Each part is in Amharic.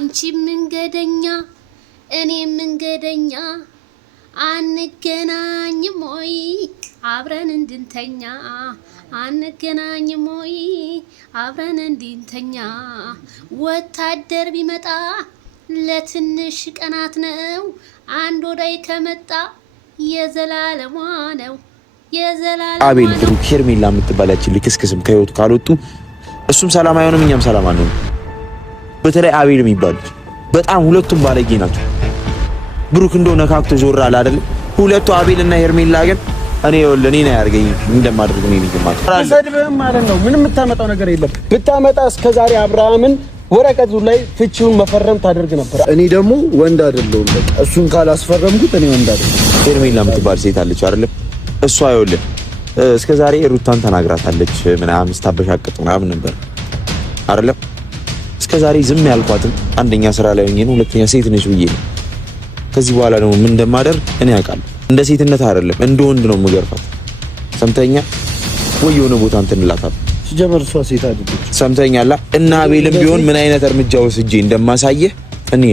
አንቺ መንገደኛ እኔ መንገደኛ አንገናኝም ወይ አብረን እንድንተኛ አንገናኝም ወይ አብረን እንድንተኛ ወታደር ቢመጣ ለትንሽ ቀናት ነው አንድ ወዳይ ከመጣ የዘላለሟ ነው የዘላለሟ አቤል ብሩክ ሄርሜላ የምትባላችን ልክስክስም ከህይወቱ ካልወጡ እሱም ሰላም አይሆንም እኛም ሰላም አንሆንም። በተለይ አቤል የሚባሉት በጣም ሁለቱም ባለጌ ናቸው። ብሩክ እንደሆነ ካክቶ ዞራል አይደል? ሁለቱ አቤል እና ሄርሜላ ግን እኔ ነው ያርገኝ እንደማደርግ ነው የሚገማት። ሰድብህም ማለት ነው ምንም የምታመጣው ነገር የለም። ብታመጣ እስከዛሬ አብርሃምን ወረቀቱ ላይ ፍቺውን መፈረም ታደርግ ነበር። እኔ ደግሞ ወንድ አይደለሁም። በቃ እሱን ካላስፈረምኩት እኔ ወንድ አይደለሁም። ሄርሜላ የምትባል ሴት አለች አይደል? እሷ አይወልም እስከዛሬ ሩታን ተናግራታለች ምናምን ስታበሻቅጥ ምናምን ነበር አይደል? እስከዛሬ ዝም ያልኳትም አንደኛ ስራ ላይ ሆኜ ነው፣ ሁለተኛ ሴት ነች ብዬ ነው። ከዚህ በኋላ ደግሞ ምን እንደማደርግ እኔ አውቃለሁ። እንደ ሴትነት አይደለም እንደ ወንድ ነው የምገርፋት። ሰምተኛ ወይ የሆነ ቦታ እንትንላታል። ሲጀመር እሷ ሴት አይደለች። ሰምተኛላ። እና አቤልም ቢሆን ምን አይነት እርምጃ ወስጄ እንደማሳየህ እኔ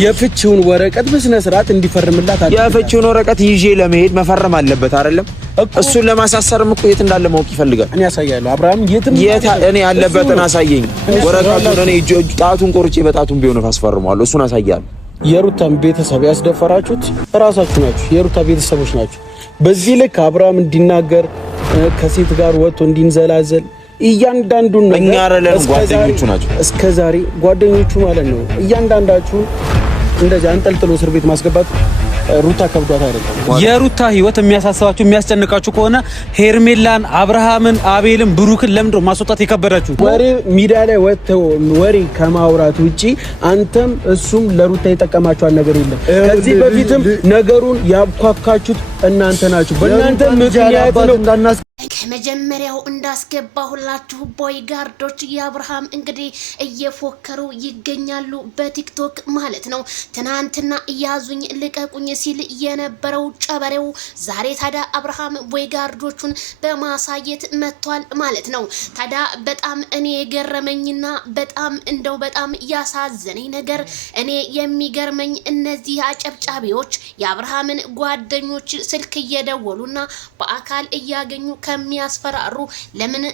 የፍቺውን ወረቀት በስነ ስርዓት እንዲፈርምላት አለ። የፍቺውን ወረቀት ይዤ ለመሄድ መፈረም አለበት አይደለም? እሱን ለማሳሰርም እኮ የት እንዳለ ማወቅ ይፈልጋል። እኔ ያሳያለሁ። አብርሃም እኔ ያለበትን አሳየኝ። ወረቀቱን እኔ ጣቱን ቆርጬ በጣቱን ቢሆን አስፈርመዋለሁ። እሱን አሳያለሁ። የሩታን ቤተሰብ ያስደፈራችሁት ራሳችሁ ናችሁ። የሩታ ቤተሰቦች ናችሁ። በዚህ ልክ አብርሃም እንዲናገር ከሴት ጋር ወጥቶ እንዲንዘላዘል እያንዳንዱን ነገር እኛ አይደለም ጓደኞቹ ናቸው። እስከዛሬ ጓደኞቹ ማለት ነው። እያንዳንዳችሁ እንደዚህ አንጠልጥሎ እስር ቤት ማስገባት ሩታ ከብዷት አይደለም። የሩታ ህይወት የሚያሳስባችሁ የሚያስጨንቃችሁ ከሆነ ሄርሜላን፣ አብርሃምን፣ አቤልን፣ ብሩክን ለምንድነው ማስወጣት የከበዳችሁ? ወሬ ሚዲያ ላይ ወጥተው ወሬ ከማውራት ውጪ አንተም እሱም ለሩታ የጠቀማችኋል ነገር የለም። ከዚህ በፊትም ነገሩን ያብኳካችሁት እናንተ ናችሁ። በእናንተ ምክንያት ነው ከመጀመሪያው እንዳስገባሁላችሁ ቦይ ጋርዶች የአብርሃም እንግዲህ እየፎከሩ ይገኛሉ በቲክቶክ ማለት ነው። ትናንትና ያዙኝ ልቀቁኝ ሲል የነበረው ጨበሬው ዛሬ ታዲያ አብርሃም ቦይ ጋርዶቹን በማሳየት መጥቷል ማለት ነው። ታዲያ በጣም እኔ የገረመኝና በጣም ያሳዘነኝ ነገር እኔ የሚገርመኝ እነዚህ አጨብጫቢዎች የአብርሃምን ጓደኞች ስልክ እየደወሉና በአካል እያገኙ ከሚያስፈራሩ ለምን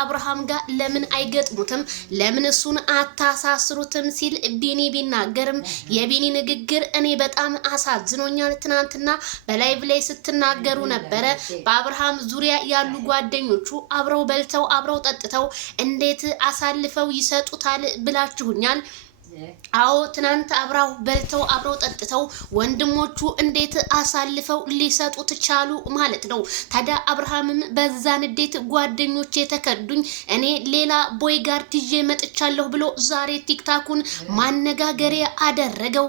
አብርሃም ጋር ለምን አይገጥሙትም? ለምን እሱን አታሳስሩትም? ሲል ቢኒ ቢናገርም የቢኒ ንግግር እኔ በጣም አሳዝኖኛል። ትናንትና በላይቭ ላይ ስትናገሩ ነበረ። በአብርሃም ዙሪያ ያሉ ጓደኞቹ አብረው በልተው አብረው ጠጥተው እንዴት አሳልፈው ይሰጡታል ብላችሁኛል። አዎ ትናንት አብረው በልተው አብረው ጠጥተው ወንድሞቹ እንዴት አሳልፈው ሊሰጡት ቻሉ ማለት ነው። ታዲያ አብርሃምም በዛ ንዴት ጓደኞቼ ተከዱኝ እኔ ሌላ ቦይ ጋር ትዤ መጥቻለሁ ብሎ ዛሬ ቲክታኩን ማነጋገሪያ አደረገው።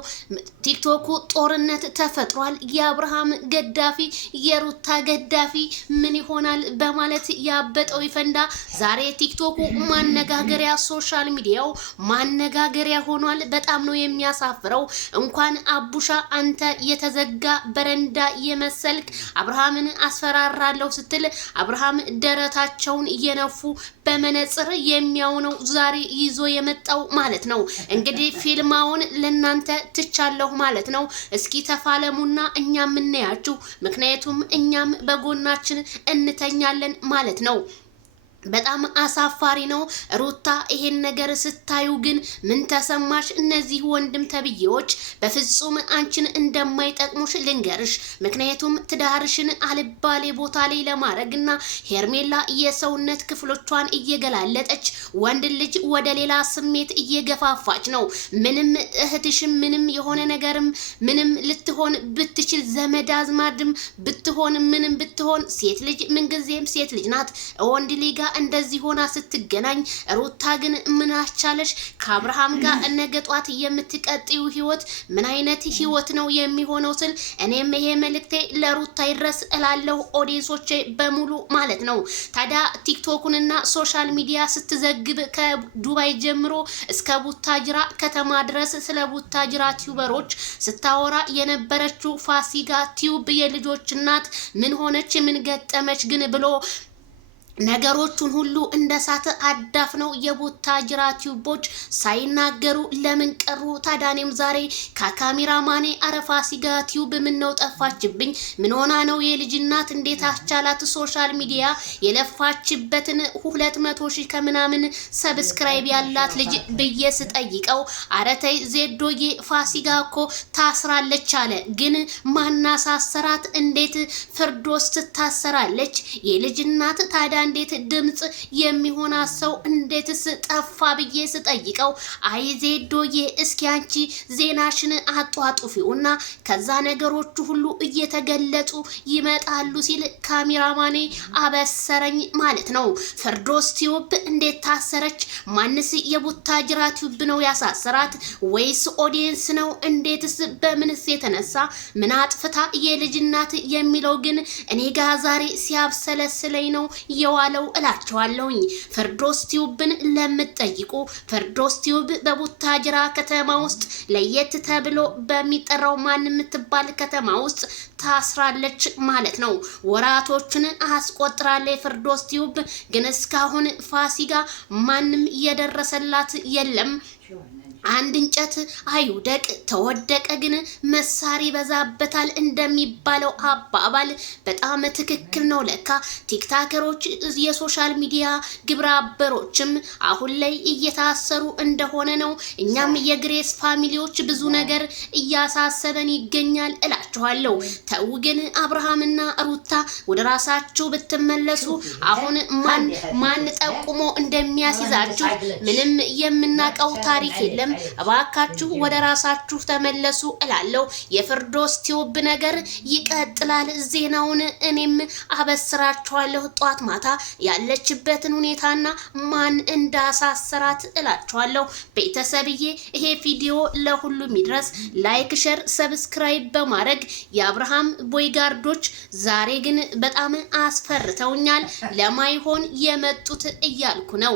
ቲክቶኩ ጦርነት ተፈጥሯል። የአብርሃም ገዳፊ የሩታ ገዳፊ ምን ይሆናል በማለት ያበጠው ይፈንዳ። ዛሬ ቲክቶኩ ማነጋገሪያ ሶሻል ሚዲያው ማነጋገሪያ ሆኗል። በጣም ነው የሚያሳፍረው። እንኳን አቡሻ አንተ የተዘጋ በረንዳ የመሰልክ አብርሃምን አስፈራራለሁ ስትል አብርሃም ደረታቸውን እየነፉ በመነጽር የሚያውነው ዛሬ ይዞ የመጣው ማለት ነው። እንግዲህ ፊልማውን ለናንተ ትቻለሁ ማለት ነው። እስኪ ተፋለሙና እኛም እናያችሁ፣ ምክንያቱም እኛም በጎናችን እንተኛለን ማለት ነው። በጣም አሳፋሪ ነው። ሩታ ይሄን ነገር ስታዩ ግን ምን ተሰማሽ? እነዚህ ወንድም ተብዬዎች በፍጹም አንቺን እንደማይጠቅሙሽ ልንገርሽ። ምክንያቱም ትዳርሽን አልባሌ ቦታ ላይ ለማድረግና ሄርሜላ የሰውነት ክፍሎቿን እየገላለጠች ወንድ ልጅ ወደ ሌላ ስሜት እየገፋፋች ነው። ምንም እህትሽም ምንም የሆነ ነገርም ምንም ልትሆን ብትችል ዘመድ አዝማድም ብትሆን ምንም ብትሆን ሴት ልጅ ምንጊዜም ሴት ልጅ ናት። ወንድ ልጅ እንደዚህ ሆና ስትገናኝ ሩታ ግን ምን አቻለሽ ከአብርሃም ጋር እነገጧት የምትቀጥዩ ህይወት ምን አይነት ህይወት ነው የሚሆነው? ስል እኔም ይሄ መልእክቴ ለሩታ ይድረስ እላለሁ ኦዲየንሶቼ በሙሉ ማለት ነው። ታዲያ ቲክቶኩንና ሶሻል ሚዲያ ስትዘግብ ከዱባይ ጀምሮ እስከ ቡታጅራ ከተማ ድረስ ስለ ቡታጅራ ቲዩበሮች ስታወራ የነበረችው ፋሲካ ቲዩብ የልጆች እናት ምን ሆነች ምን ገጠመች ግን ብሎ ነገሮቹን ሁሉ እንደሳተ አዳፍነው የቡታጅራ ቲዩቦች ሳይናገሩ ለምን ቀሩ? ታዳኔም ዛሬ ከካሜራማኔ ፋሲካ ቲዩብ ምን ነው ጠፋችብኝ? ምን ሆና ነው? የልጅ እናት እንዴት አስቻላት? ሶሻል ሚዲያ የለፋችበትን 200,000 ከምናምን ሰብስክራይብ ያላት ልጅ ብዬ ስጠይቀው አረተይ ዜዶዬ ፋሲካ እኮ ታስራለች አለ። ግን ማናሳሰራት? እንዴት ፍርዶስ ትታሰራለች? የልጅ እናት ታዳ እንዴት ድምጽ የሚሆና ሰው እንዴትስ ጠፋ ብዬ ስጠይቀው አይ ዜዶዬ እስኪ አንቺ ዜናሽን አጧጡፊውና ከዛ ነገሮቹ ሁሉ እየተገለጹ ይመጣሉ ሲል ካሜራማኔ አበሰረኝ ማለት ነው። ፍርዶስ ቲዩብ እንዴት ታሰረች? ማንስ የቡታጅራ ቲዩብ ነው ያሳሰራት ወይስ ኦዲየንስ ነው? እንዴትስ በምንስ የተነሳ ምን አጥፍታ የልጅ እናት የሚለው ግን እኔ ጋር ዛሬ ሲያብሰለስለኝ ነው ዋለው እላችኋለሁኝ። ፍርዶስ ቲዩብን ለምትጠይቁ ፍርዶስ ቲዩብ በቡታጅራ ከተማ ውስጥ ለየት ተብሎ በሚጠራው ማን የምትባል ከተማ ውስጥ ታስራለች ማለት ነው። ወራቶችን አስቆጥራለች ፍርዶስ ቲዩብ። ግን እስካሁን ፋሲካ ማንም የደረሰላት የለም። አንድ እንጨት አይውደቅ ተወደቀ ግን መሳሪ በዛበታል እንደሚባለው አባባል በጣም ትክክል ነው። ለካ ቲክታከሮች የሶሻል ሚዲያ ግብረ አበሮችም አሁን ላይ እየታሰሩ እንደሆነ ነው። እኛም የግሬስ ፋሚሊዎች ብዙ ነገር እያሳሰበን ይገኛል እላችኋለሁ። ተው ግን አብርሃምና ሩታ ወደ ራሳችሁ ብትመለሱ። አሁን ማን ጠቁሞ እንደሚያስይዛችሁ ምንም የምናቀው ታሪክ የለም። እባካችሁ ወደ ራሳችሁ ተመለሱ እላለሁ። የፍርዶስ ቲዩብ ነገር ይቀጥላል። ዜናውን እኔም አበስራችኋለሁ ጧት ማታ ያለችበትን ሁኔታና ማን እንዳሳሰራት እላችኋለሁ። ቤተሰብዬ ይሄ ቪዲዮ ለሁሉም ይድረስ። ላይክ፣ ሼር፣ ሰብስክራይብ በማድረግ የአብርሃም ቦይጋርዶች ዛሬ ግን በጣም አስፈርተውኛል። ለማይሆን የመጡት እያልኩ ነው።